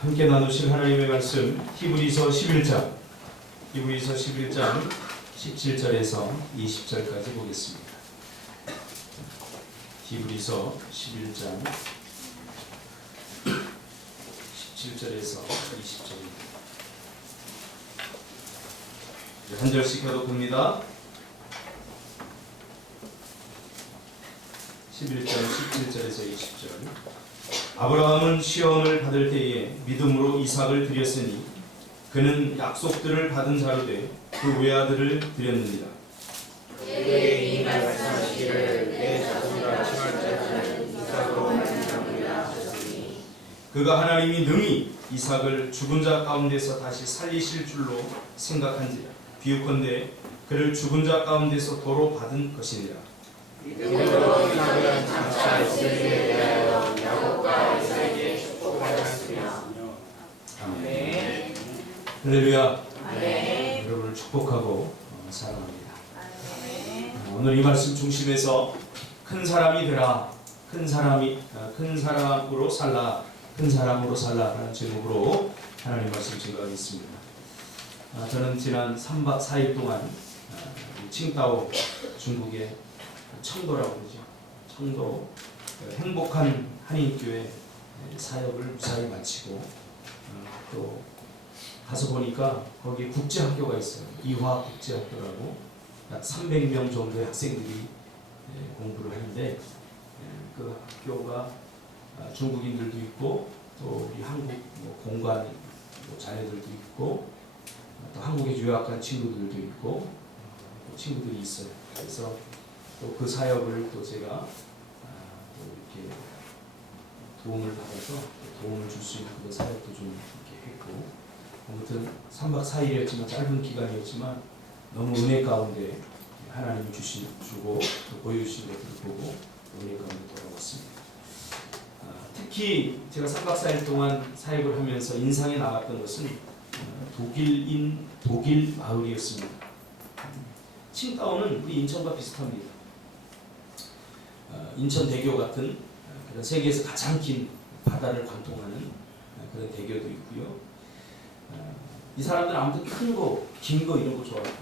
함께 나누실 하나님의 말씀 히브리서 11장 17절에서 20절까지 보겠습니다. 히브리서 11장 17절에서 20절입니다. 한 절씩 해독합니다. 11장 17절에서 20절. 아브라함은 시험을 받을 때에 믿음으로 이삭을 드렸으니 그는 약속들을 받은 자로 돼 그 외아들을 드렸느니라. 내게 이 말씀하시기를 내 자손이라 칭할 자는 이삭으로 말미암으리라 하셨으니 그가 하나님이 능히 이삭을 죽은 자 가운데서 다시 살리실 줄로 생각한지라. 비유컨대 그를 죽은 자 가운데서 도로 받은 것이니라. 믿음으로 이삭은 장차 이스라엘에 대하여 야곱과 이삭에게 축복하였으며. 아멘. 할렐루야. 아멘. 여러분을 축복하고 사랑합니다. 오늘 이 말씀 중심에서 큰 사람이 되라, 큰 사람으로 살라, 큰 사람으로 살라라는 제목으로 하나님 말씀 증거하겠습니다. 저는 지난 3박 4일 동안 칭다오, 중국의 청도라고 그러죠. 청도 행복한 한인교회 사역을 무사히 마치고 또 가서 보니까 거기 국제학교가 있어요. 이화 국제학교라고 약 300명 정도의 학생들이 공부를 하는데 그 학교가 중국인들도 있고 또 우리 한국 공관 자녀들도 있고 또 한국에 유학 간 친구들도 있고 친구들이 있어요. 그래서 또 그 사역을 또 제가 또 이렇게 도움을 받아서 도움을 줄 수 있는 그 사역도 좀 이렇게 했고, 아무튼 3박 4일이었지만 짧은 기간이었지만 너무 은혜 가운데 하나님이 주고 또 보여주신 것들을 보고 은혜 가운데 돌아왔습니다. 특히 제가 3박 4일 동안 사역을 하면서 인상에 남았던 것은 독일 마을이었습니다. 칭다오는 우리 인천과 비슷합니다. 인천대교 같은 그런 세계에서 가장 긴 바다를 관통하는 그런 대교도 있고요. 이 사람들은 아무튼 큰 거, 긴 거 이런 거 좋아해요.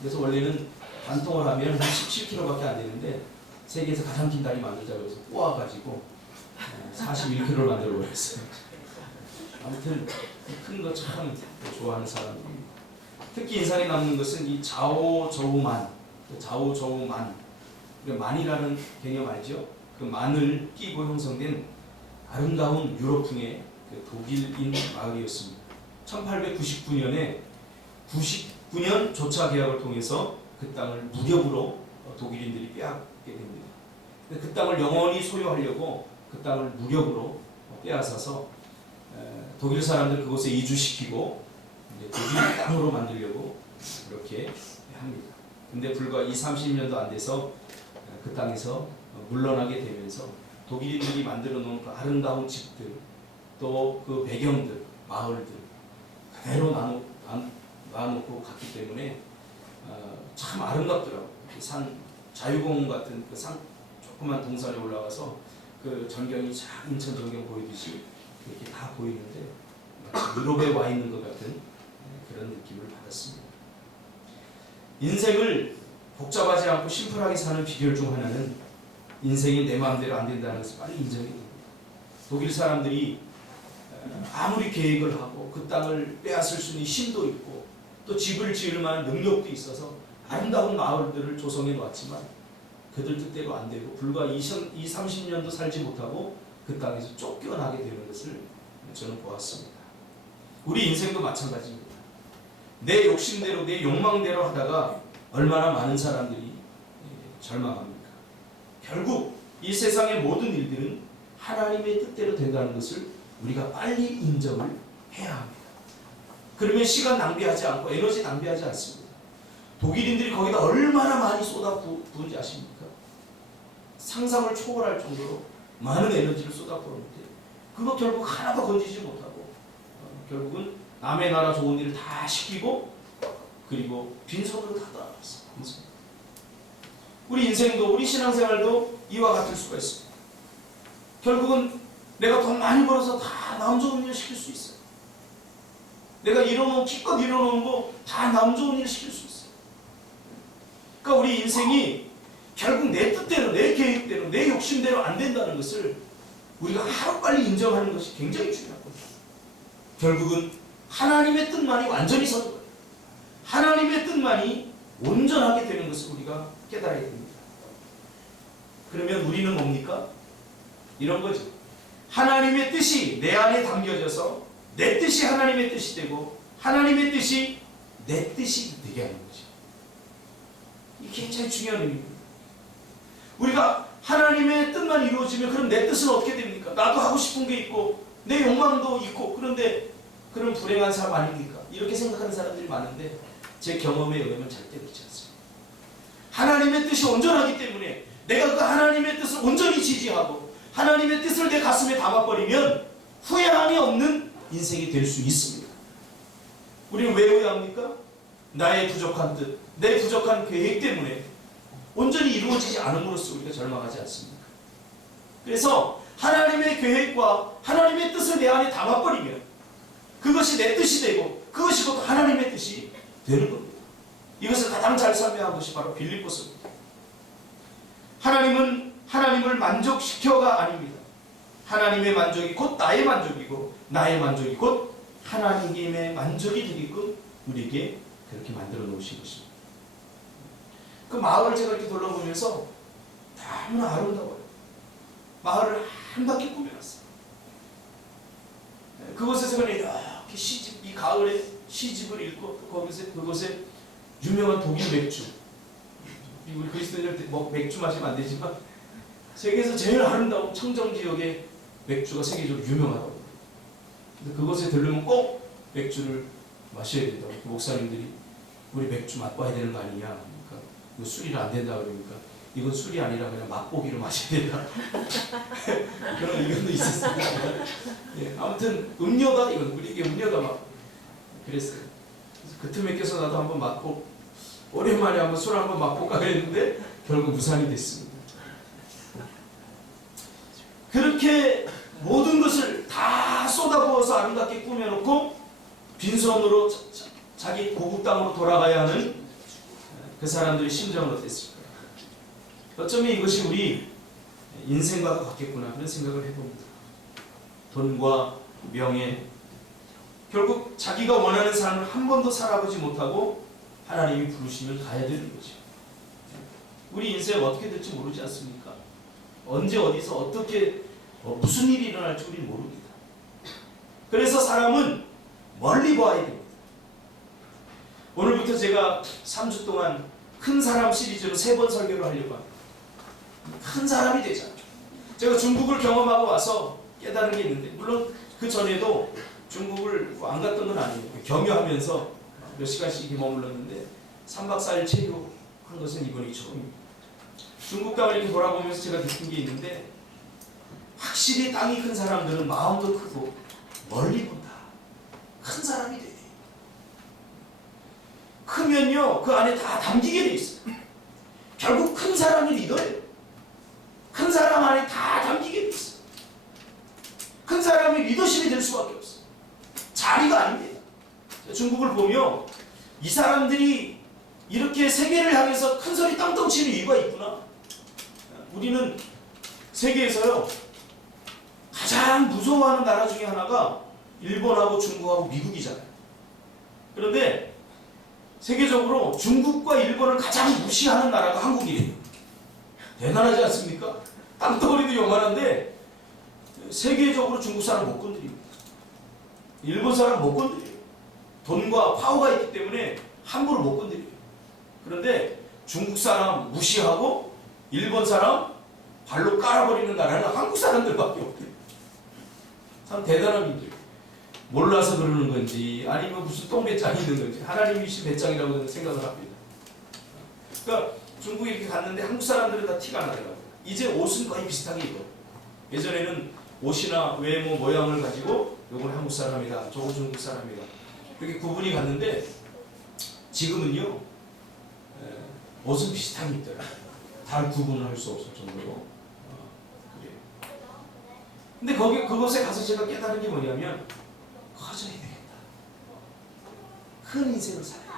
그래서 원래는 관통을 하면 한 17km밖에 안 되는데 세계에서 가장 긴 다리 만들자고 해서 꼬아가지고 41km를 만들어 버렸어요. 아무튼 큰 거 참 좋아하는 사람들입니다. 특히 인상에 남는 것은 이 자오저우만, 만이라는 개념 알죠? 그 만을 끼고 형성된 아름다운 유럽풍의 그 독일인 마을이었습니다. 1899년에 99년 조차 계약을 통해서 그 땅을 무력으로 독일인들이 빼앗게 됩니다. 그 땅을 영원히 소유하려고 그 땅을 무력으로 빼앗아서 독일 사람들 그곳에 이주시키고 독일 땅으로 만들려고 그렇게 합니다. 근데 불과 30년도 안 돼서 그 땅에서 물러나게 되면서 독일인들이 만들어 놓은 그 아름다운 집들, 또 그 배경들, 마을들 그대로 놔놓고 갔기 때문에 참 아름답더라고요. 산 자유공원 같은 그 산 조그만 동산에 올라가서 그 전경이 쫙 인천 전경 보이듯이 이렇게 다 보이는데 마치 유럽에 와 있는 것 같은 그런 느낌을 받았습니다. 인생을 복잡하지 않고 심플하게 사는 비결 중 하나는 인생이 내 마음대로 안 된다는 것을 빨리 인정해야 됩니다. 독일 사람들이 아무리 계획을 하고 그 땅을 빼앗을 수 있는 힘도 있고 또 집을 지을 만한 능력도 있어서 아름다운 마을들을 조성해 놓았지만 그들 뜻대로 안 되고 불과 30년도 살지 못하고 그 땅에서 쫓겨나게 되는 것을 저는 보았습니다. 우리 인생도 마찬가지입니다. 내 욕심대로 내 욕망대로 하다가 얼마나 많은 사람들이 절망합니까? 결국 이 세상의 모든 일들은 하나님의 뜻대로 된다는 것을 우리가 빨리 인정을 해야 합니다. 그러면 시간 낭비하지 않고 에너지 낭비하지 않습니다. 독일인들이 거기다 얼마나 많이 쏟아부은지 아십니까? 상상을 초월할 정도로 많은 에너지를 쏟아부었는데 그거 결국 하나도 건지지 못하고 결국은 남의 나라 좋은 일을 다 시키고 그리고 빈손으로 다 떠나갔어요. 우리 인생도 우리 신앙생활도 이와 같을 수가 있습니다. 결국은 내가 돈 많이 벌어서 다 마음 좋은 일 시킬 수 있어요. 내가 이뤄놓은 기껏 이뤄놓은 거 다 남 좋은 일 시킬 수 있어요. 그러니까 우리 인생이 결국 내 뜻대로, 내 계획대로, 내 욕심대로 안 된다는 것을 우리가 하루빨리 인정하는 것이 굉장히 중요하거든요. 결국은 하나님의 뜻만이 완전히 서는 거예요. 하나님의 뜻만이 온전하게 되는 것을 우리가 깨달아야 됩니다. 그러면 우리는 뭡니까? 이런 거죠. 하나님의 뜻이 내 안에 담겨져서 내 뜻이 하나님의 뜻이 되고 하나님의 뜻이 내 뜻이 되게 하는 거죠. 이게 굉장히 중요한 의미입니다. 우리가 하나님의 뜻만 이루어지면 그럼 내 뜻은 어떻게 됩니까? 나도 하고 싶은 게 있고 내 욕망도 있고 그런데 그럼 불행한 사람 아닙니까? 이렇게 생각하는 사람들이 많은데 제 경험에 의하면 절대 그렇지 않습니다. 하나님의 뜻이 온전하기 때문에 내가 그 하나님의 뜻을 온전히 지지하고 하나님의 뜻을 내 가슴에 담아버리면 후회함이 없는 인생이 될 수 있습니다. 우리는 왜 후회합니까? 나의 부족한 뜻, 내 부족한 계획 때문에 온전히 이루어지지 않음으로써 우리가 절망하지 않습니까? 그래서 하나님의 계획과 하나님의 뜻을 내 안에 담아버리면 그것이 내 뜻이 되고 그것이 곧 하나님의 뜻이 되는 겁니다. 이것을 가장 잘 설명한 것이 바로 빌립보서입니다. 하나님은 하나님을 만족시켜가 아닙니다. 하나님의 만족이 곧 나의 만족이고 나의 만족이 곧 하나님의 만족이 되게끔 우리에게 그렇게 만들어 놓으신 것입니다. 그 마을을 제가 이렇게 둘러보면서 너무나 아름다워요. 마을을 한 바퀴 꾸며놨어요. 그곳에서 그냥 이렇게 시집, 이 가을에 시집을 읽고 그곳에 유명한 독일 맥주, 우리 그리스도인들 맥주 마시면 안 되지만 세계에서 제일 아름다운 청정지역의 맥주가 세계적으로 유명하다고. 근데 그곳에 들르면 꼭 맥주를 마셔야 된다고. 목사님들이 우리 맥주 맛봐야 되는 거 아니냐. 그러니까 이거 술이라 안 된다 그러니까 이건 술이 아니라 그냥 맛보기로 마셔야 된다. 그런 의견도 있었습니다. 예, 아무튼 음료다 이건 우리에게 음료다 막 그랬어요. 그래서 그 틈에 껴서 나도 한번 맛보 오랜만에 한번 술 한번 맛볼까 그랬는데 결국 무산이 됐습니다. 그렇게 모든 것을 다 쏟아부어서 아름답게 꾸며놓고 빈손으로 자기 고국 땅으로 돌아가야 하는 그 사람들의 심정은 어땠을까요? 어쩌면 이것이 우리 인생과도 같겠구나 그런 생각을 해봅니다. 돈과 명예, 결국 자기가 원하는 삶을 한 번도 살아보지 못하고 하나님이 부르시면 가야 되는 거죠. 우리 인생 어떻게 될지 모르지 않습니까? 언제 어디서 어떻게 무슨 일이 일어날지 우리는 모릅니다. 그래서 사람은 멀리 봐야 됩니다. 오늘부터 제가 3주 동안 큰 사람 시리즈로 3번 설교를 하려고 합니다. 큰 사람이 되자. 제가 중국을 경험하고 와서 깨달은 게 있는데 물론 그 전에도 중국을 안 갔던 건 아니에요. 경유하면서 몇 시간씩 이렇게 머물렀는데 3박 4일 체류한 것은 이번이 처음입니다. 중국 땅을 이렇게 돌아보면서 제가 느낀 게 있는데 확실히 땅이 큰 사람들은 마음도 크고 멀리 본다. 큰 사람이 돼야 돼요. 크면요 그 안에 다 담기게 돼 있어요. 결국 큰 사람이 리더예요. 큰 사람 안에 다 담기게 돼 있어요. 큰 사람이 리더십이 될 수밖에 없어요. 자리가 아닙니다. 중국을 보면 이 사람들이 이렇게 세계를 향해서 큰 소리 땅땅 치는 이유가 있구나. 우리는 세계에서요 가장 무서워하는 나라 중에 하나가 일본하고 중국하고 미국이잖아요. 그런데 세계적으로 중국과 일본을 가장 무시하는 나라가 한국이에요. 대단하지 않습니까? 땅덩어리도 요만한데 세계적으로 중국 사람 못 건드립니다. 일본 사람 못 건드려요. 돈과 파워가 있기 때문에 함부로 못 건드려요. 그런데 중국 사람 무시하고 일본 사람 발로 깔아버리는 나라는 한국 사람들밖에 없대요. 참 대단한 분들. 몰라서 그러는 건지 아니면 무슨 똥배짱이 있는 건지 하나님이신 배짱이라고 생각을 합니다. 그러니까 중국에 이렇게 갔는데 한국 사람들은 다 티가 나더라고요. 이제 옷은 거의 비슷하게 입어요. 예전에는 옷이나 외모 모양을 가지고 요건 한국 사람이다, 저건 중국 사람이다 이렇게 구분이 갔는데 지금은요 옷은 비슷하게 입더라고요. 다 구분을 할 수 없을 정도로 그래요. 근데 그곳에 가서 제가 깨달은 게 뭐냐면 커져야 되겠다. 큰 인생을 살아요.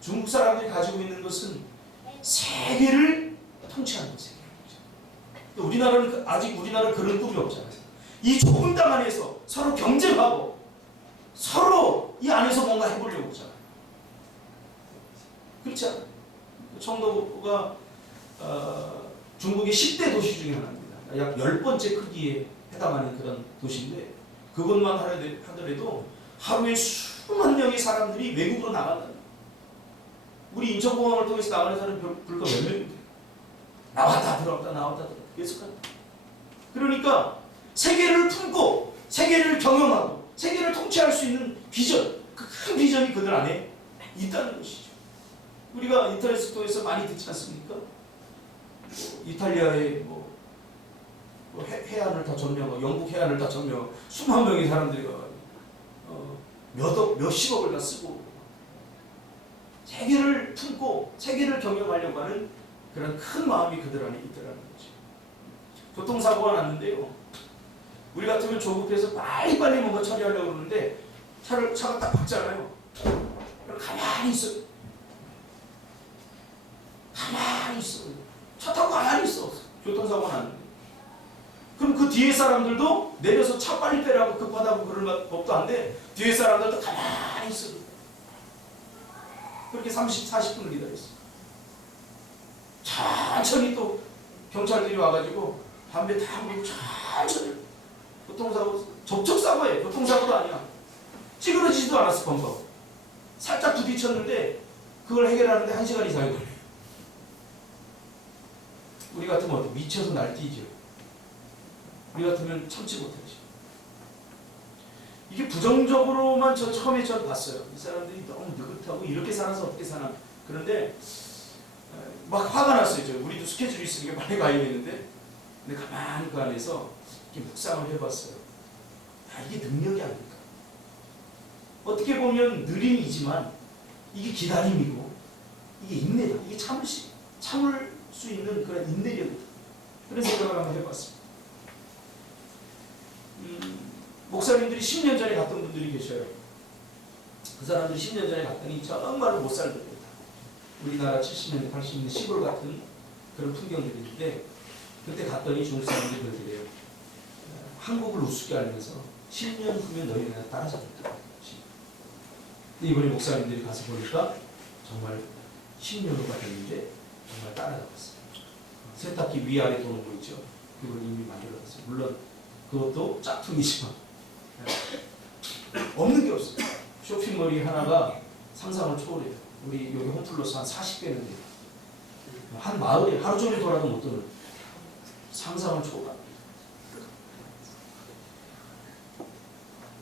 중국 사람들이 가지고 있는 것은 세계를 통치하는 거죠. 우리나라는 아직 그런 꿈이 없잖아요. 이 좁은 땅 안에서 서로 경쟁하고 서로 이 안에서 뭔가 해보려고 하잖아요. 그렇지 않아요? 청도가 중국의 10대 도시 중에 하나입니다. 약 10번째 크기에 해당하는 그런 도시인데 그것만 하더라도 하루에 수만 명의 사람들이 외국으로 나간다. 우리 인천공항을 통해서 나가는 사람이 불과 몇 명인데 나왔다 들어왔다 나왔다 들어왔다 계속한다. 그러니까 세계를 품고 세계를 경영하고 세계를 통치할 수 있는 비전, 그 큰 비전이 그들 안에 있다는 것이죠. 우리가 인터넷 스토어에서 많이 듣지 않습니까? 이탈리아의 해안을 다 점령하고 영국 해안을 다 점령하고 수만 명의 사람들이 몇십억을 다 쓰고 세계를 품고 세계를 경영하려고 하는 그런 큰 마음이 그들 안에 있더라는 거죠. 교통사고가 났는데요. 우리 같으면 조급해서 빨리빨리 뭔가 처리하려고 그러는데 차가 딱 박잖아요. 그럼 가만히 있어요. 가만히 있어. 차 타고 가만히 있어. 교통사고가 났는데. 그럼 그 뒤에 사람들도 내려서 차 빨리 빼라고 급하다고 그럴 법도 안 돼. 뒤에 사람들도 가만히 있어. 그렇게 40분을 기다렸어. 천천히 또 경찰들이 와가지고 담배 다 물고 천천히. 교통사고, 접촉사고예요. 교통사고도 아니야. 찌그러지지도 않았어, 범퍼. 살짝 부딪혔는데 그걸 해결하는데 1시간 이상이 걸려요. 우리 같으면 어때? 미쳐서 날뛰죠. 우리 같으면 참지 못하지. 이게 부정적으로만 처음에 봤어요. 이 사람들이 너무 느긋하고 이렇게 살아서 어떻게 사나. 그런데 막 화가 났어요. 우리도 스케줄이 있으니까 빨리 가야겠는데. 근데 가만히 그 안에서 이렇게 묵상을 해봤어요. 이게 능력이 아닐까. 어떻게 보면 느림이지만 이게 기다림이고 이게 인내다. 이게 참을 수 있는 그런 인내력이다. 그런 생각을 한번 해봤습니다. 목사님들이 10년 전에 갔던 분들이 계셔요. 그 사람들이 10년 전에 갔더니 정말로 못 살더랍니다. 우리나라 70년대, 80년대 시골 같은 그런 풍경들이 있는데 그때 갔더니 중국 사람들이 그러더래요. 한국을 우습게 알면서 10년 후면 너희는 따라잡았다. 근데 이번에 목사님들이 가서 보니까 정말 10년 후가 됐는데 정말 따라잡았어요. 세탁기 위아래 도는 거 있죠. 그걸 이미 만들어놨어요. 물론 그것도 짝퉁이지만 없는 게 없어요. 쇼핑몰이 하나가 상상을 초월해요. 우리 여기 홈플러스 한 40개는 돼요. 한 마을에 하루 종일 돌아도 못 도는 상상을 초월합니다.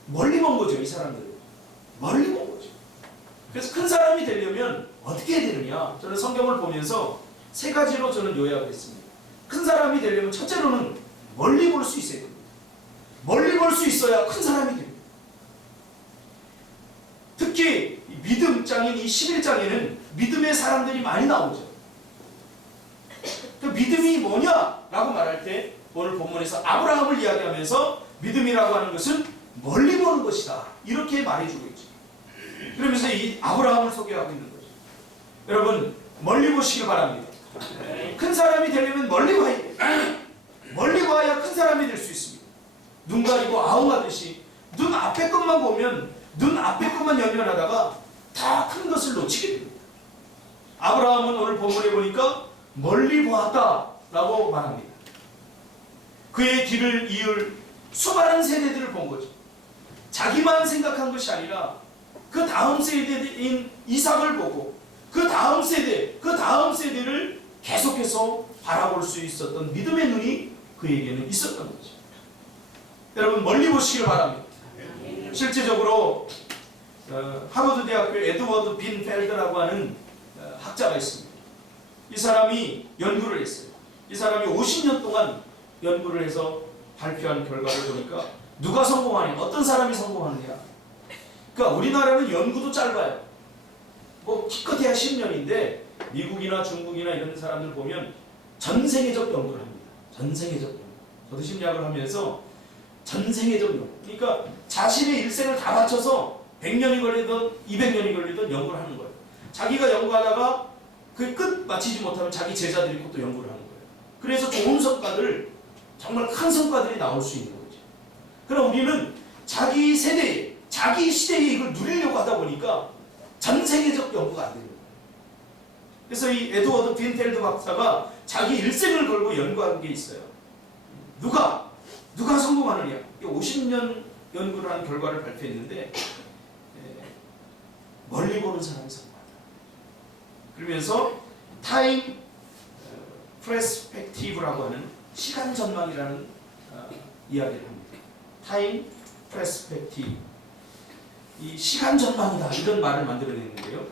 멀리 먼 거죠, 이 사람들은. 멀리 먼 거죠. 그래서 큰 사람이 되려면 어떻게 해야 되느냐? 저는 성경을 보면서 3가지로 저는 요약했습니다. 큰 사람이 되려면 첫째로는 멀리 볼 수 있어야 됩니다. 멀리 볼 수 있어야 큰 사람이 됩니다. 특히 믿음장인 이 11장에는 믿음의 사람들이 많이 나오죠. 그 믿음이 뭐냐라고 말할 때 오늘 본문에서 아브라함을 이야기하면서 믿음이라고 하는 것은 멀리 보는 것이다. 이렇게 말해주고 있죠. 그러면서 이 아브라함을 소개하고 있는 거죠. 여러분 멀리 보시기 바랍니다. 큰 사람이 되려면 멀리 봐야 돼요. 멀리 봐야 큰 사람이 될 수 있습니다. 눈 가리고 아웅하듯이 눈 앞에 것만 보면 눈 앞에 것만 연연하다가 다 큰 것을 놓치게 됩니다. 아브라함은 오늘 본문에 보니까 멀리 보았다라고 말합니다. 그의 길을 이을 수많은 세대들을 본 거죠. 자기만 생각한 것이 아니라 그 다음 세대인 이삭을 보고 그 다음 세대를 계속해서 바라볼 수 있었던 믿음의 눈이 그에게는 있었던 거죠. 여러분 멀리 보시기를 바랍니다. 실제적으로 하버드 대학교 에드워드 빈 펠더라고 하는 학자가 있습니다. 이 사람이 연구를 했어요. 이 사람이 50년 동안 연구를 해서 발표한 결과를 보니까 누가 성공하냐, 어떤 사람이 성공하느냐. 그러니까 우리나라는 연구도 짧아요. 기껏해야 10년인데 미국이나 중국이나 이런 사람들 보면 전생애적 연구를 합니다. 전생애적 연구. 저도 심리학을 하면서 전생애적 연구. 그러니까 자신의 일생을 다 바쳐서 100년이 걸리든 200년이 걸리든 연구를 하는 거예요. 자기가 연구하다가 그 끝 마치지 못하면 자기 제자들이 또 연구를 하는 거예요. 그래서 좋은 성과들, 정말 큰 성과들이 나올 수 있는 거죠. 그럼 우리는 자기 세대에, 자기 시대에 이걸 누리려고 하다 보니까 전 세계적 연구가 안 되는 거예요. 그래서 이 에드워드 빈텔드 박사가 자기 일생을 걸고 연구한 게 있어요. 누가 성공하느냐? 50년 연구를 한 결과를 발표했는데 멀리 보는 사람이 성공한다. 그러면서 타임 프레스펙티브라고 하는 시간 전망이라는 이야기를 합니다. 타임 프레스펙티브, 이 시간 전망이다 이런 말을 만들어냈는데요.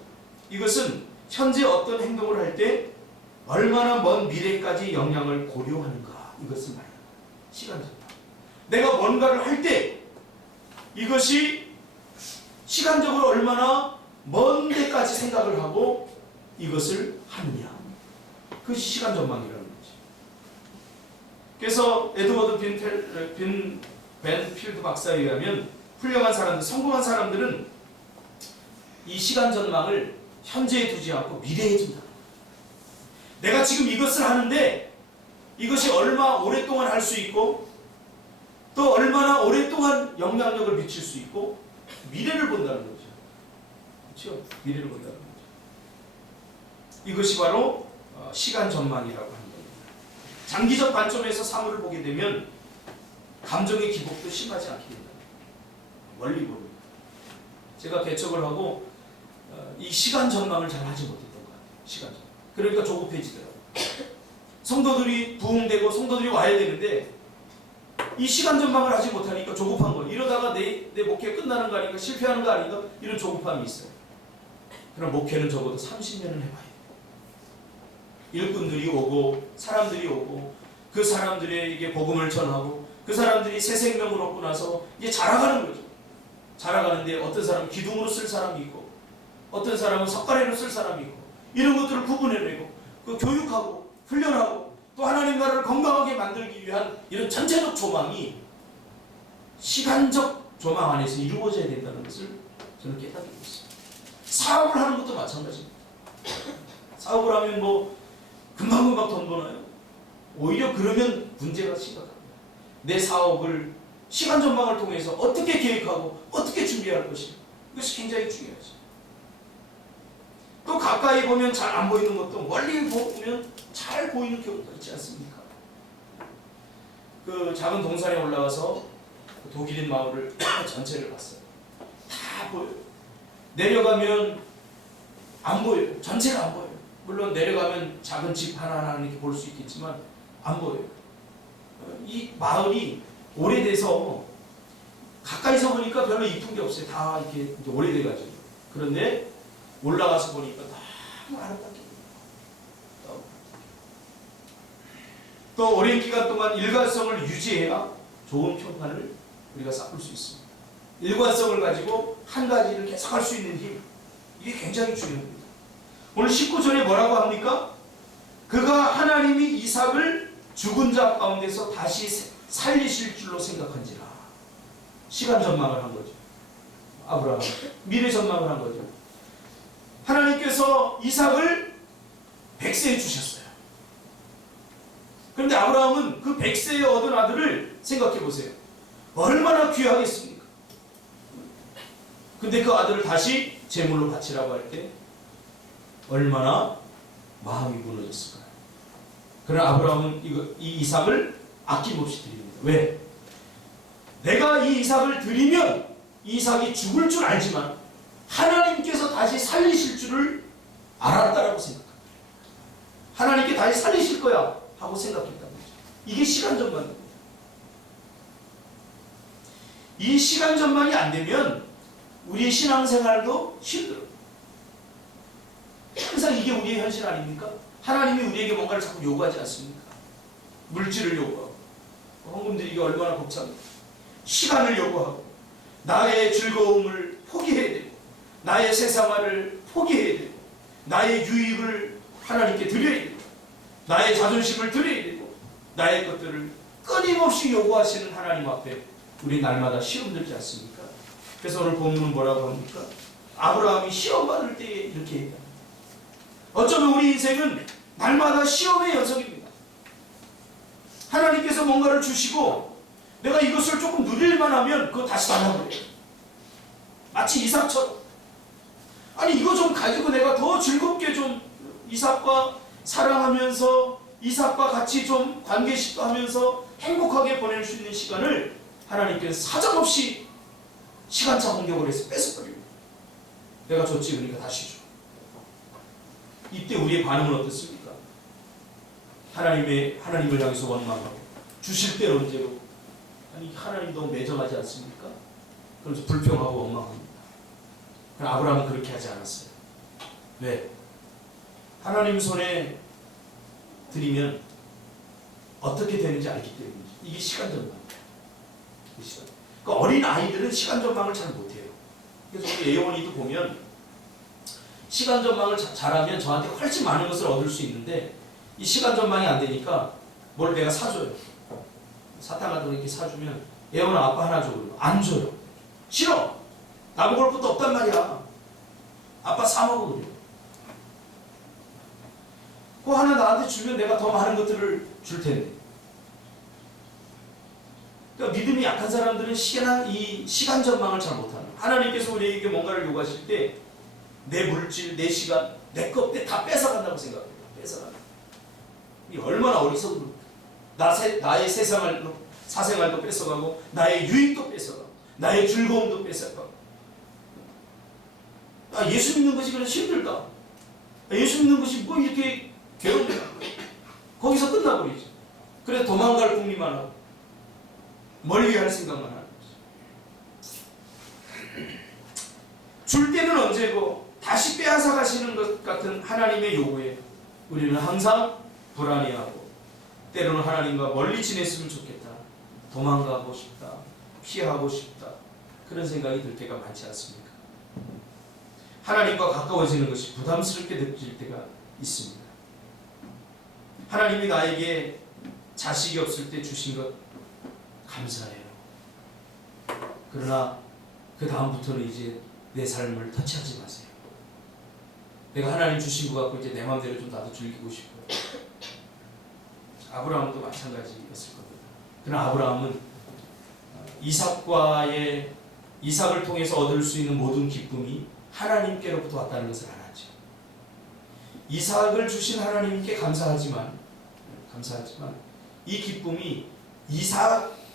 이것은 현재 어떤 행동을 할 때 얼마나 먼 미래까지 영향을 고려하는가, 이것을 말합니다. 시간 전망. 내가 뭔가를 할 때 이것이 시간적으로 얼마나 먼 데까지 생각을 하고 이것을 하느냐, 그것이 시간 전망이라는 거지. 그래서 에드워드 벤필드 박사에 의하면 훌륭한 사람들, 성공한 사람들은 이 시간 전망을 현재에 두지 않고 미래에 둔다. 내가 지금 이것을 하는데 이것이 얼마 오랫동안 할 수 있고 또 얼마나 오랫동안 영향력을 미칠 수 있고 미래를 본다는 거죠. 그렇죠? 미래를 본다는 거죠. 이것이 바로 시간 전망이라고 하는 겁니다. 장기적 관점에서 사물을 보게 되면 감정의 기복도 심하지 않게 된다. 멀리 보는. 제가 개척을 하고 이 시간 전망을 잘 하지 못했던 것 같아요. 시간 전망. 그러니까 조급해지더라고요. 성도들이 부흥되고 성도들이 와야 되는데 이 시간 전망을 하지 못하니까 조급한 거예요. 이러다가 내 목회 끝나는 거 아닌가, 실패하는 거 아닌가, 이런 조급함이 있어요. 그럼 목회는 적어도 30년을 해봐야 돼요. 일꾼들이 오고 사람들이 오고 그 사람들에게 복음을 전하고 그 사람들이 새 생명을 얻고 나서 이제 자라가는 거죠. 자라가는데 어떤 사람은 기둥으로 쓸 사람이 있고 어떤 사람은 석가래로 쓸 사람이 있고 이런 것들을 구분해내고 그 교육하고 훈련하고 또 하나님 나라를 건강하게 만들기 위한 이런 전체적 조망이 시간적 조망 안에서 이루어져야 된다는 것을 저는 깨닫고 있습니다. 사업을 하는 것도 마찬가지입니다. 사업을 하면 뭐 금방금방 돈 버나요? 오히려 그러면 문제가 심각합니다. 내 사업을 시간 전망을 통해서 어떻게 계획하고 어떻게 준비할 것인가, 이것이 굉장히 중요하죠. 또 가까이 보면 잘 안 보이는 것도 멀리 보면 잘 보이는 경우가 있지 않습니까? 그 작은 동산에 올라가서 그 독일인 마을을 전체를 봤어요. 다 보여요. 내려가면 안 보여요. 전체가 안 보여요. 물론 내려가면 작은 집 하나하나 이렇게 볼 수 있겠지만 안 보여요. 이 마을이 오래돼서 가까이서 보니까 별로 이쁜 게 없어요. 다 이렇게 오래돼가지고. 그런데 올라가서 보니까 너무 아름답게 보여요. 또 오랜 기간 동안 일관성을 유지해야 좋은 평판을 우리가 쌓을 수 있습니다. 일관성을 가지고 한 가지를 계속 할 수 있는 힘, 이게 굉장히 중요합니다. 오늘 19절에 뭐라고 합니까? 그가 하나님이 이삭을 죽은 자 가운데서 다시 살리실 줄로 생각한지라. 시간 전망을 한 거죠. 아브라함 미래 전망을 한 거죠. 하나님께서 이삭을 100세에 주셨어요. 그런데 아브라함은 그 100세에 얻은 아들을 생각해 보세요. 얼마나 귀하겠습니까? 근데 그 아들을 다시 제물로 바치라고 할 때 얼마나 마음이 무너졌을까요? 그러나 아브라함은 이 이삭을 아낌없이 드립니다. 왜? 내가 이 이삭을 드리면 이 이삭이 죽을 줄 알지만 하나님께서 다시 살리실 줄을 알았다라고 생각합니다. 하나님께 다시 살리실 거야 하고 생각했다는 거죠. 이게 시간 전망입니다. 이 시간 전망이 안 되면 우리의 신앙생활도 힘들어요. 항상 이게 우리의 현실 아닙니까? 하나님이 우리에게 뭔가를 자꾸 요구하지 않습니까? 물질을 요구하고 헌금 드리기 얼마나 벅찹니까? 시간을 요구하고 나의 즐거움을 포기해야 되고 나의 세상화를 포기해야 되고 나의 유익을 하나님께 드려야 되고 나의 자존심을 드려야 되고 나의 것들을 끊임없이 요구하시는 하나님 앞에 우리 날마다 시험 들지 않습니까? 그래서 오늘 본문은 뭐라고 합니까? 아브라함이 시험 받을 때 이렇게 얘기합니다. 어쩌면 우리 인생은 날마다 시험의 연속입니다. 하나님께서 뭔가를 주시고 내가 이것을 조금 누릴만 하면 그거 다시 달라고 그래요. 마치 이삭처럼. 아니 이거 좀 가지고 내가 더 즐겁게 좀 이삭과 사랑하면서 이삭과 같이 좀 관계식도 하면서 행복하게 보낼 수 있는 시간을 하나님께서 사정없이 시간차 공격을 해서 뺏어버립니다. 내가 줬지 그러니까 다시 줘. 이때 우리의 반응은 어떻습니까? 하나님을 향해서 원망하고 주실 때 언제로? 아니 하나님 너무 매정하지 않습니까? 그래서 불평하고 원망합니다. 그러나 아브라함은 그렇게 하지 않았어요. 왜? 하나님 손에 드리면 어떻게 되는지 알기 때문이죠. 이게 시간 전망이에요. 그러니까 어린 아이들은 시간 전망을 잘 못해요. 그래서 우리 예원이도 보면 시간 전망을 잘하면 저한테 훨씬 많은 것을 얻을 수 있는데 이 시간 전망이 안 되니까 뭘 내가 사줘요. 사탕 같은 거 이렇게 사주면 예원아 아빠 하나 줘. 안 줘요. 싫어. 나 먹을 것도 없단 말이야. 아빠 사 먹어 그래. 그거 하나 나한테 주면 내가 더 많은 것들을 줄 텐데. 그러니까 믿음이 약한 사람들은 이 시간 전망을 잘 못하는. 하나님께서 우리에게 뭔가를 요구하실 때 내 물질, 내 시간, 내 것 다 뺏어간다고 생각해요. 뺏어간다. 이 얼마나 어리석은 나의 사생활도 뺏어가고 나의 유익도 뺏어가고 나의 즐거움도 뺏어가고. 예수 믿는 것이 그래 힘들다. 예수 믿는 것이 뭐 이렇게 괴롭냐. 거기서 끝나버리죠. 그래서 도망갈 궁리만 하고 멀리 할 생각만 하는 거죠. 줄 때는 언제고 다시 빼앗아 가시는 것 같은 하나님의 요구에 우리는 항상 불안해하고 때로는 하나님과 멀리 지냈으면 좋겠다. 도망가고 싶다. 피하고 싶다. 그런 생각이 들 때가 많지 않습니까? 하나님과 가까워지는 것이 부담스럽게 느껴질 때가 있습니다. 하나님이 나에게 자식이 없을 때 주신 것 감사해요. 그러나 그 다음부터는 이제 내 삶을 터치하지 마세요. 내가 하나님 주신 것 같고 이제 내 마음대로 좀 나도 즐기고 싶어요. 아브라함도 마찬가지였을 겁니다. 그러나 아브라함은 이삭을 통해서 얻을 수 있는 모든 기쁨이 하나님께로부터 왔다는 것을 알았죠. 이삭을 주신 하나님께 감사하지만 이 기쁨이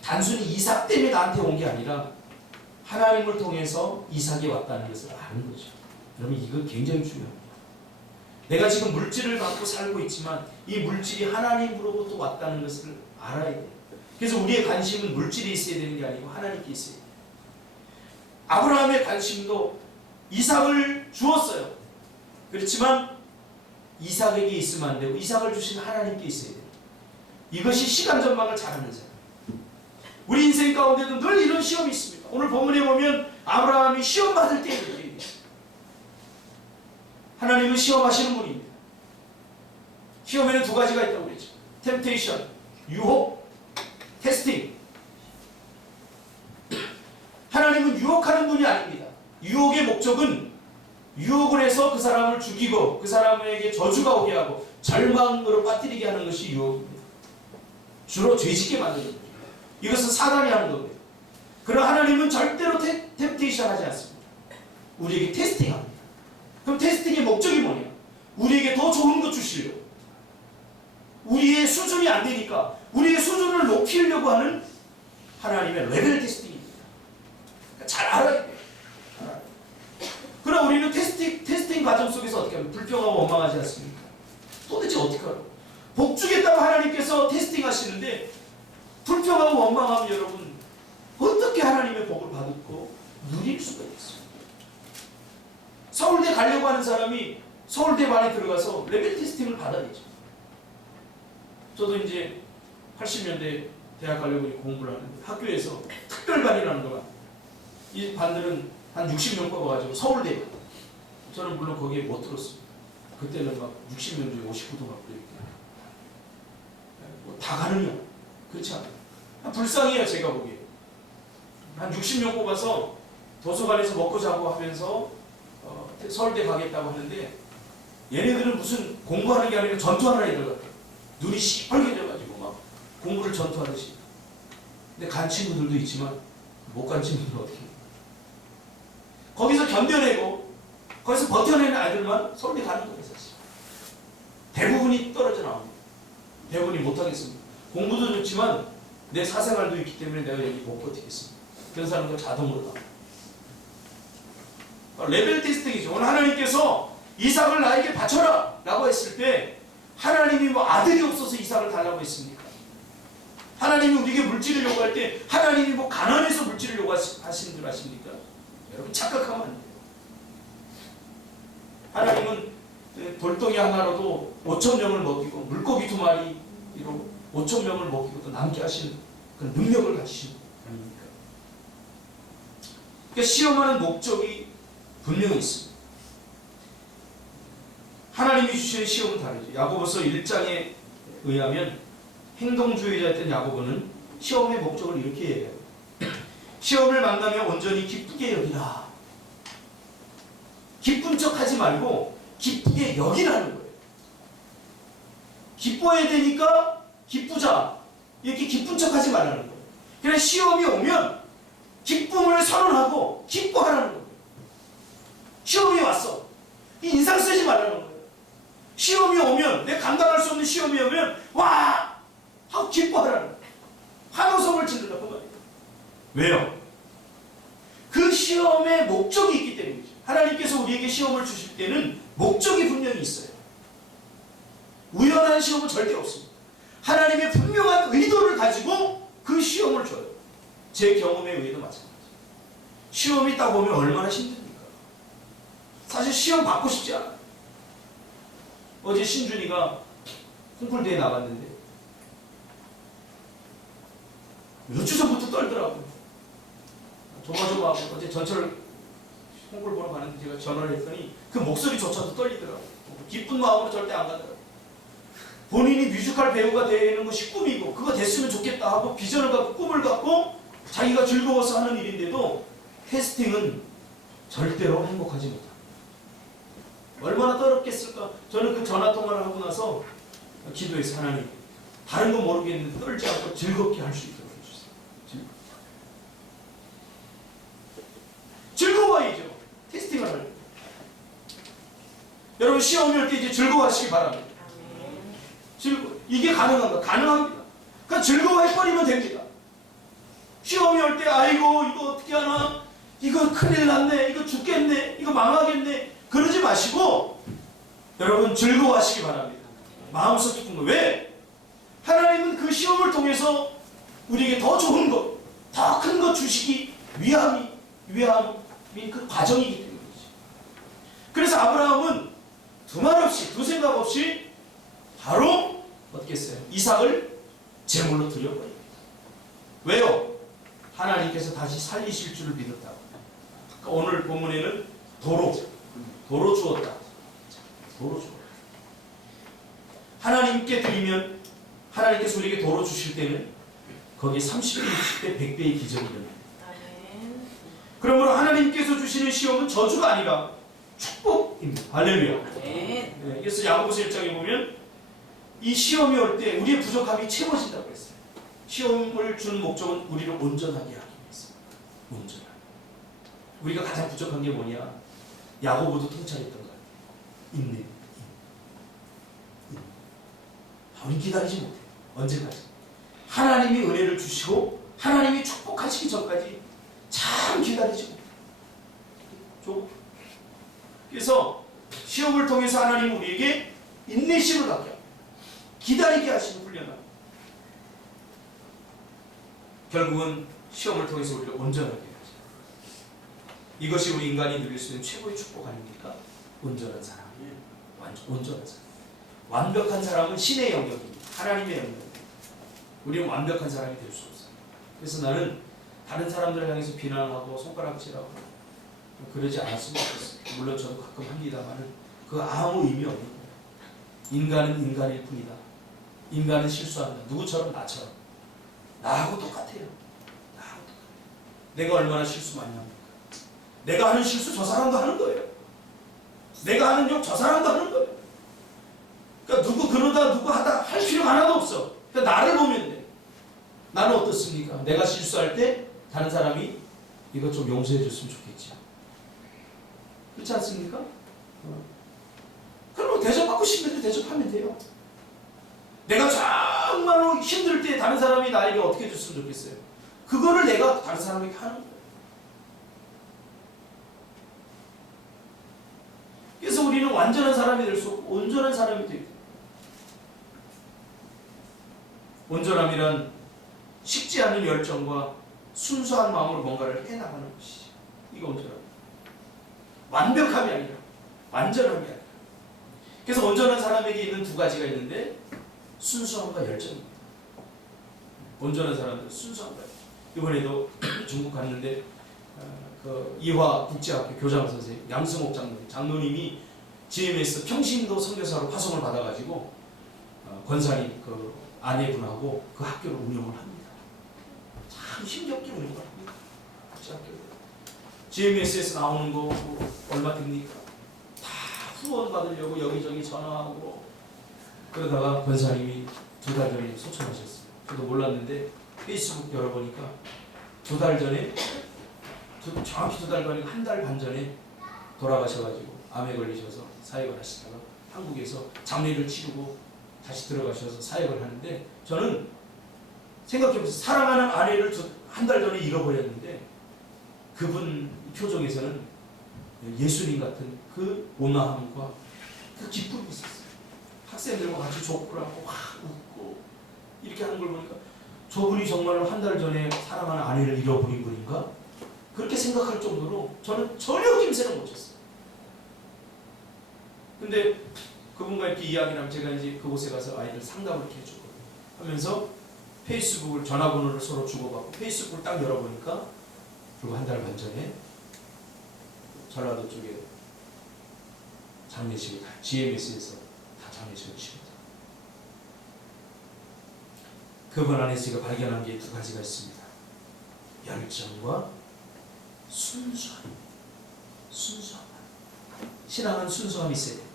단순히 이삭 때문에 나한테 온 게 아니라 하나님을 통해서 이삭이 왔다는 것을 아는 거죠. 그러면 이거 굉장히 중요합니다. 내가 지금 물질을 갖고 살고 있지만 이 물질이 하나님으로부터 왔다는 것을 알아야 돼요. 그래서 우리의 관심은 물질에 있어야 되는 게 아니고 하나님께 있어야 돼요. 아브라함의 관심도 이삭을 주었어요. 그렇지만 이삭에게 있으면 안 되고 이삭을 주신 하나님께 있어야 돼요. 이것이 시간 전망을 잘하는 사람. 우리 인생 가운데도 늘 이런 시험이 있습니다. 오늘 본문에 보면 아브라함이 시험 받을 때 이렇게 얘기했어요. 하나님은 시험하시는 분입니다. 시험에는 두 가지가 있다고 그랬죠. 템테이션, 유혹, 테스팅. 하나님은 유혹하는 분이 아닙니다. 유혹의 목적은 유혹을 해서 그 사람을 죽이고 그 사람에게 저주가 오게 하고 절망으로 빠뜨리게 하는 것이 유혹입니다. 주로 죄짓게 만드는 거예요. 이것은 사단이 하는 겁니다. 그러나 하나님은 절대로 템테이션 하지 않습니다. 우리에게 테스팅합니다. 그럼 테스팅의 목적이 뭐냐? 우리에게 더 좋은 것 주시려고. 우리의 수준이 안 되니까 우리의 수준을 높이려고 하는 하나님의 레벨 테스팅입니다. 그러니까 잘 알아야 돼요. 그러나 우리는 테스팅 과정 속에서 어떻게 하면 불평하고 원망하지 않습니까? 도대체 어떻게 하라고? 복 주겠다고 하나님께서 테스팅 하시는데 불평하고 원망하면 여러분 어떻게 하나님의 복을 받고 누릴 수가 있어요? 서울대 가려고 하는 사람이 서울대반에 들어가서 레벨 테스팅을 받아야죠. 저도 이제 80년대 대학 가려고 공부를 하는데 학교에서 특별반이라는 거가 이 반들은 한 60명 뽑아가지고 서울대. 저는 물론 거기에 못 들었습니다. 그때는 막 60명 중에 59도 막 이렇게. 다 가느냐? 그렇지 않아요. 불쌍해요, 제가 보기에. 한 60명 뽑아서 도서관에서 먹고 자고 하면서 서울대 가겠다고 하는데 얘네들은 무슨 공부하는 게 아니라 전투하는 애들 같아. 눈이 시뻘개져가지고 막 공부를 전투하듯이. 근데 간 친구들도 있지만 못 간 친구들은 어떻게 해요? 거기서 견뎌내고 거기서 버텨내는 아이들만 서울대 가는 거예요. 사실. 대부분이 떨어져 나옵니다. 대부분이 못하겠습니다. 공부도 좋지만 내 사생활도 있기 때문에 내가 여기 못 버티겠습니다. 그런 사람들 자동으로 나옵니다. 레벨 테스팅이죠. 오늘 하나님께서 이삭을 나에게 바쳐라 라고 했을 때 하나님이 뭐 아들이 없어서 이삭을 달라고 했습니까? 하나님이 우리에게 물질을 요구할 때 하나님이 뭐 가난해서 물질을 요구하시는 줄 아십니까? 여러분 착각하면 안 돼요. 하나님은 돌덩이 하나로도 5,000명을 먹이고 물고기 2마리로 5,000명을 먹이고 또 남게 하시는 그런 능력을 가지신 하나님입니까? 그러니까 시험하는 목적이 분명히 있습니다. 하나님이 주시는 시험은 다르죠. 야고보서 1장에 의하면 행동주의자였던 야고보는 시험의 목적을 이렇게 얘기해요. 시험을 만나면 온전히 기쁘게 여기라. 기쁜 척 하지 말고 기쁘게 여기라는 거예요. 기뻐야 되니까 기쁘자. 이렇게 기쁜 척 하지 말라는 거예요. 그래서 시험이 오면 기쁨을 선언하고 기뻐하라는 거예요. 시험이 왔어. 인상 쓰지 말라는 거예요. 시험이 오면, 내 감당할 수 없는 시험이 오면 와! 하고 기뻐하라는 거예요. 환호성을 지르라고 말이에요. 왜요? 그 시험의 목적이 있기 때문이죠. 하나님께서 우리에게 시험을 주실 때는 목적이 분명히 있어요. 우연한 시험은 절대 없습니다. 하나님의 분명한 의도를 가지고 그 시험을 줘요. 제 경험에 의해도 마찬가지예요. 시험이 딱 오면 얼마나 힘듭니까? 사실 시험 받고 싶지 않아요. 어제 신준이가 콩쿨대회 나갔는데 며칠 전부터 떨더라고요. 조마조마하고 어제 전철 콩쿨 보러 가는데 제가 전화를 했더니 그 목소리조차도 떨리더라고요. 기쁜 마음으로 절대 안 가더라고요. 본인이 뮤지컬 배우가 되는 것이 꿈이고 그거 됐으면 좋겠다 하고 비전을 갖고 꿈을 갖고 자기가 즐거워서 하는 일인데도 캐스팅은 절대로 행복하지 못합니다. 얼마나 떨었겠을까? 저는 그 전화통화를 하고 나서 기도해서 하나님 다른 건 모르겠는데 떨지 않고 즐겁게 할 수 있도록 해주세요. 즐거워야죠. 테스팅을 할 때. 여러분 시험이 올 때 이제 즐거워하시기 바랍니다. 이게 가능한가? 가능합니다. 그러니까 즐거워해버리면 됩니다. 시험이 올 때 아이고 이거 어떻게 하나? 이거 큰일 났네. 이거 죽겠네. 이거 망하겠네. 그러지 마시고 여러분 즐거워하시기 바랍니다. 마음속 기쁜 거. 왜? 하나님은 그 시험을 통해서 우리에게 더 좋은 것, 더 큰 것 주시기 위함이 그 과정이기 때문이죠. 그래서 아브라함은 두말 없이 두 생각 없이 바로 어떻게 했어요? 이삭을 제물로 드려버립니다. 왜요? 하나님께서 다시 살리실 줄을 믿었다고. 그러니까 오늘 본문에는 도로 주었다. 도로 주었다. 하나님께 드리면 하나님께서 우리에게 도로 주실 때는 거기에 30배, 60배, 100배의 기적이 일어납니다. 그러므로 하나님께서 주시는 시험은 저주가 아니라 축복입니다. 할렐루야. 네, 그래서 야고보서 1장에 보면 이 시험이 올 때 우리의 부족함이 채워진다고 했어요. 시험을 주는 목적은 우리를 온전하게 하기 위해서. 온전하게. 우리가 가장 부족한 게 뭐냐? 야고보도 통찰했던 거예요. 인내. 우리 기다리지 못해요. 언제까지? 하나님이 은혜를 주시고 하나님이 축복하시기 전까지 참 기다리지 못해요. 그래서 시험을 통해서 하나님 우리에게 인내심을 갖게 합니다. 기다리게 하시는 훈련을. 결국은 시험을 통해서 우리를 온전하게 하죠. 이것이 우리 인간이 누릴 수 있는 최고의 축복 아닙니까? 온전한 사람. 온전한 사람. 완벽한 사람은 신의 영역입니다. 하나님의 영역입니다. 우리는 완벽한 사람이 될 수 없어요. 그래서 나는 다른 사람들을 향해서 비난하고 손가락질하고 그러지 않았으면 좋겠어요. 물론 저도 가끔 합니다만 그 아무 의미 없는 거예요. 인간은 인간일 뿐이다. 인간은 실수한다. 누구처럼? 나처럼. 나하고 똑같아요. 나하고 똑같아요. 내가 얼마나 실수 많이 합니까? 내가 하는 실수 저 사람도 하는 거예요. 내가 하는 욕 저 사람도 하는 거예요. 그러니까 누구 그러다 누구 하다 할 필요가 하나도 없어. 그러니까 나를 보면 돼. 나는 어떻습니까? 내가 실수할 때 다른 사람이 이거 좀 용서해 줬으면 좋겠지. 그렇지 않습니까? 그러면 대접받고 싶은데 대접하면 돼요. 내가 정말로 힘들 때 다른 사람이 나에게 어떻게 해줬으면 좋겠어요. 그거를 내가 다른 사람에게 하는 거예요. 그래서 우리는 완전한 사람이 될 수 없고 온전한 사람이 되고, 온전함이란 식지 않는 열정과 순수한 마음으로 뭔가를 해나가는 것이지. 이거 온전함. 완벽함이 아니라 완전함이 아니라. 그래서 온전한 사람에게 있는 두 가지가 있는데 순수함과 열정입니다. 온전한 사람들 순수함과 열정. 이번에도 중국 갔는데 그 이화 국제학교 교장 선생님 양승옥 장로님이 GMS 평신도 선교사로 화송을 받아가지고 권사님 그 아내분하고 그 학교를 운영을 합니다. 참 힘겹게 운영을 합니다. 국제학교. GMS에서 나오는 거 얼마 됩니까? 다 후원 받으려고 여기저기 전화하고 그러다가 권사님이 2달 전에 소천하셨어요. 저도 몰랐는데 페이스북 열어보니까 2달 전에 정확히 2달 전에 1달 반 전에 돌아가셔가지고 암에 걸리셔서 사역을 하시다가 한국에서 장례를 치르고 다시 들어가셔서 사역을 하는데, 저는 생각해보세요. 사랑하는 아내를 1달 전에 잃어버렸는데 그분 표정에서는 예수님 같은 그 온화함과 그 기쁨이 있었어요. 학생들과 같이 족구를 하고 막 웃고 이렇게 하는 걸 보니까 저분이 정말로 1달 전에 사랑하는 아내를 잃어버린 분인가? 그렇게 생각할 정도로 저는 전혀 김새를 못 쳤어요. 근데 그분과 이렇게 이야기를 하면 제가 이제 그곳에 가서 아이들 상담을 이렇게 해주거든요. 하면서 페이스북을 전화번호를 서로 주고받고 페이스북을 딱 열어보니까 그리고 1달 반 전에 전라도 쪽에 장례식을 다 GMS에서 다 장례식을 치릅니다. 그분 안에 제가 발견한 게 2가지가 있습니다. 열정과 순수함. 순수함. 신앙은 순수함이 있어야 됩니다.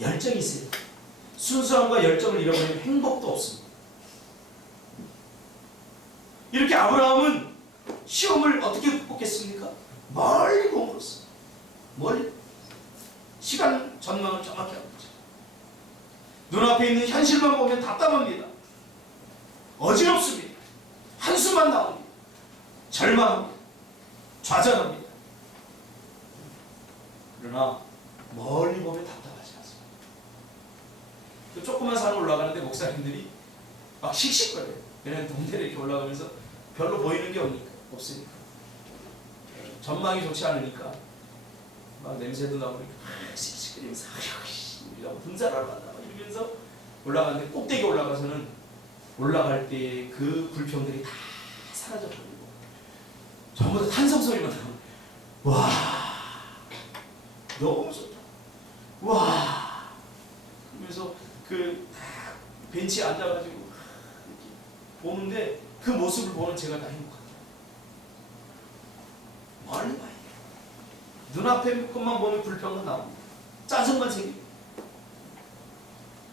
열정이 있어야 됩니다. 순수함과 열정을 잃어버리면 행복도 없습니다. 이렇게 아브라함은 시험을 어떻게 극복했습니까? 멀리 보므로써. 멀리. 시간 전망을 정확히 하고 있죠. 눈앞에 있는 현실만 보면 답답합니다. 어지럽습니다. 한숨만 나옵니다. 절망합니다. 좌절합니다. 그러나 멀리 보면 답답하지 않습니다. 그 조그만 산을 올라가는데 목사님들이 막 씩씩거려요. 왜냐하면 동대를 이렇게 올라가면서 별로 보이는 게 없으니까. 전망이 좋지 않으니까 막 냄새도 나고 씩씩거리면서 우리가 등산하러 간다 이러면서 올라가는데 꼭대기 올라가서는 올라갈 때 그 불평들이 다 사라져버리고 전부 다 탄성 소리만 나고, 와 너무 좋다. 와 그러면서 그 벤치에 앉아가지고 이렇게 보는데 그 모습을 보는 제가 다 행복합니다. 멀리 봐야 돼요. 눈앞에 것만 보면 불평은 나옵니다. 짜증만 생기고.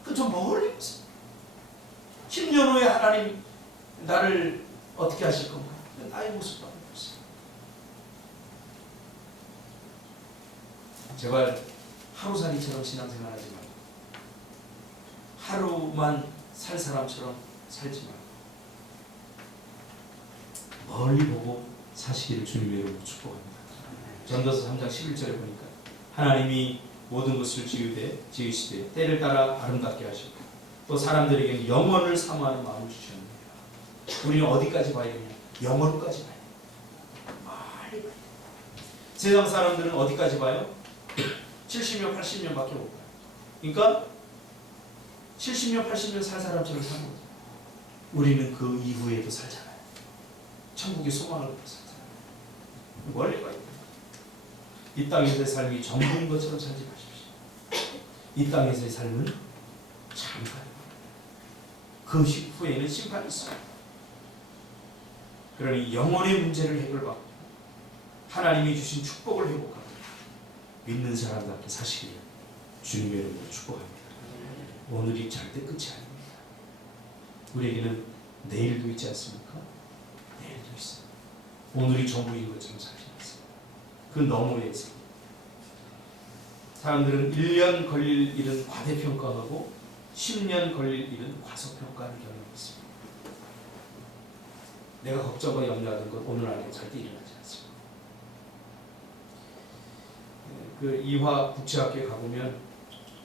그 좀 멀리 보세요. 10년 후에 하나님 나를 어떻게 하실 건가? 나의 모습도 한번 보세요. 제발 하루살이처럼 신앙생활하지 말고 하루만 살 사람처럼 살지 말고 멀리 보고 사시기를 주님의 이름으로 축복합니다. 전도서 3장 11절에 보니까 하나님이 모든 것을 지으시되 때를 따라 아름답게 하시고 또 사람들에게 영원을 사모하는 마음을 주셨느니라. 우리는 어디까지 봐야 되냐? 영원까지 봐야 돼요. 많이 봐야 돼요. 세상 사람들은 어디까지 봐요? 70년, 80년밖에 못 봐요. 그러니까 70년, 80년 살 사람처럼 사는 거죠. 우리는 그 이후에도 살잖아요. 천국의 소망을 갖고 살잖아요. 멀리 봐야 돼요. 이 땅에서의 삶이 전부인 것처럼 살지 마십시오. 이 땅에서의 삶은 잠깐. 그 후에는 심판이 있어요. 그러니 영혼의 문제를 해결받고 하나님이 주신 축복을 회복하고 믿는 사람답게 사시기를 주님의 이름으로 축복합니다. 오늘이 절대 끝이 아닙니다. 우리에게는 내일도 있지 않습니까? 내일도 있어요. 오늘이 전부인 것처럼 살지 않습니다. 그 너머에서 사람들은 1년 걸릴 일은 과대평가하고 10년 걸릴 일은 과소평가하는 경향이 있습니다. 내가 걱정과 염려하던 것 오늘 안에 절대 일어나지 않습니다. 그 이화 국제학교에 가보면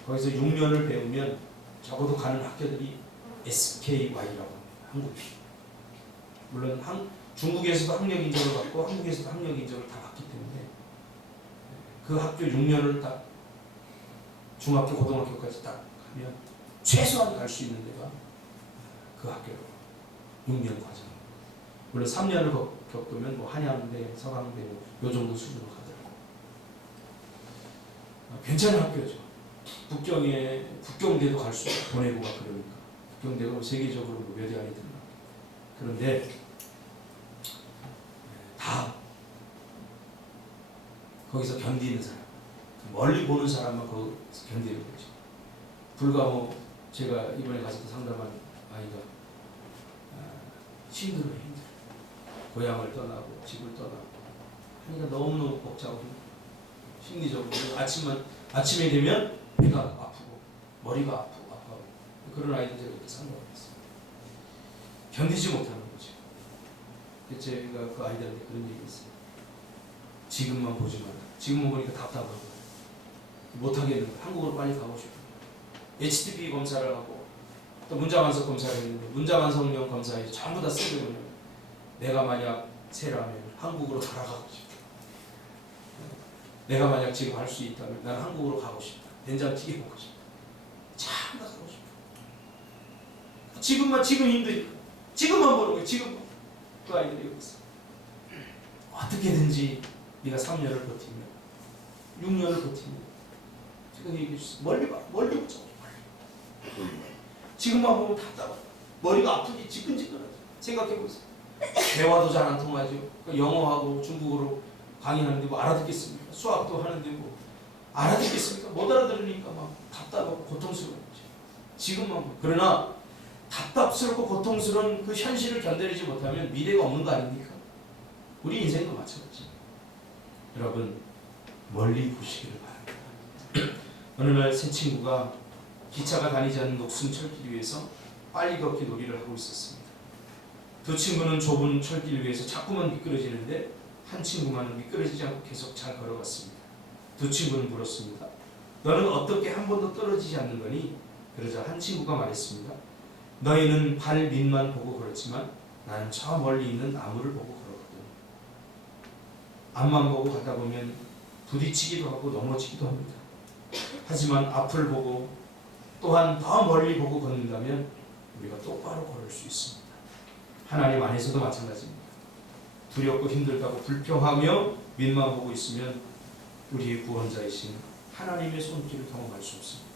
거기서 6년을 배우면 적어도 가는 학교들이 SKY라고 합니다. 한국. 물론 중국에서도 학력 인정을 받고 한국에서도 학력 인정을 다 받기 때문에 그 학교 6년을 딱 중학교, 고등학교까지 딱 하면 최소한 갈 수 있는 데가 그 학교로 6년 과정. 물론 3년을 겪으면 뭐 한양대, 서강대 요 정도 수준으로 가더라고요. 괜찮은 학교죠. 북경대도 갈 수 있고 보내고 가 그러니까. 북경대가 세계적으로 몇 위 안에 드는 학교. 그런데 다 거기서 견디는 사람, 멀리 보는 사람만 거기서 견디는 거죠. 불과 뭐 제가 이번에 가서 상담한 아이가 힘들어요. 고향을 떠나고 집을 떠나고 하니까 너무너무 벅차고 심리적으로 아침에 되면 배가 아프고 머리가 아파고 그런 아이들 제가 이렇게 상담을 했어요. 견디지 못하는 거죠. 제가 그 아이들한테 그런 얘기 했어요. 지금만 보지 마라. 지금만 보니까 답답하고 못하겠는 거야. 한국으로 빨리 가고 싶어요. HTP 검사를 하고 또 문자완성 검사를 했는데 문자완성용 검사에 전부 다 쓰거든요. 내가 만약 세라면 한국으로 돌아가고 싶다. 내가 만약 지금 할 수 있다면 나는 한국으로 가고 싶다. 된장찌개 먹고 싶다. 참 다 가고 싶다. 지금 힘드니까. 지금만 보는 거예요. 지금만. 그 아이들이 여기 있어. 어떻게든지 네가 3년을 버티면 6년을 버티면 지금 얘기해 주세요. 멀리 보자. 지금만 보면 답답하다. 머리가 아프지 지끈지끈하지. 생각해보세요. 대화도 잘 안 통하죠. 영어하고 중국어로 강의하는데 뭐 알아듣겠습니까? 수학도 하는데 뭐 알아듣겠습니까? 못 알아들으니까 막 답답하고 고통스러운 거죠. 지금만 보면. 그러나 답답스럽고 고통스러운 그 현실을 견뎌내지 못하면 미래가 없는 거 아닙니까? 우리 인생도 마찬가지입니다. 여러분 멀리 보시기를 바랍니다. 어느 날 새 친구가 기차가 다니지 않는 녹슨 철길 위에서 빨리 걷기 놀이를 하고 있었습니다. 두 친구는 좁은 철길 위에서 자꾸만 미끄러지는데 한 친구만은 미끄러지지 않고 계속 잘 걸어갔습니다. 두 친구는 물었습니다. 너는 어떻게 한 번도 떨어지지 않는 거니? 그러자 한 친구가 말했습니다. 너희는 발 밑만 보고 걸었지만 나는 저 멀리 있는 나무를 보고 걸었거든. 앞만 보고 가다 보면 부딪히기도 하고 넘어지기도 합니다. 하지만 앞을 보고 또한 더 멀리 보고 걷는다면 우리가 똑바로 걸을 수 있습니다. 하나님 안에서도 마찬가지입니다. 두렵고 힘들다고 불평하며 밑만 보고 있으면 우리의 구원자이신 하나님의 손길을 경험할 수 없습니다.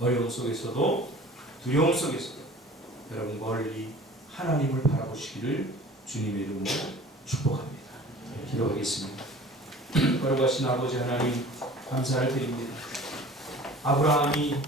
어려움 속에서도 두려움 속에서도 여러분 멀리 하나님을 바라보시기를 주님의 이름으로 축복합니다. 기도하겠습니다. 거룩하신 아버지 하나님 감사를 드립니다. 아브라함이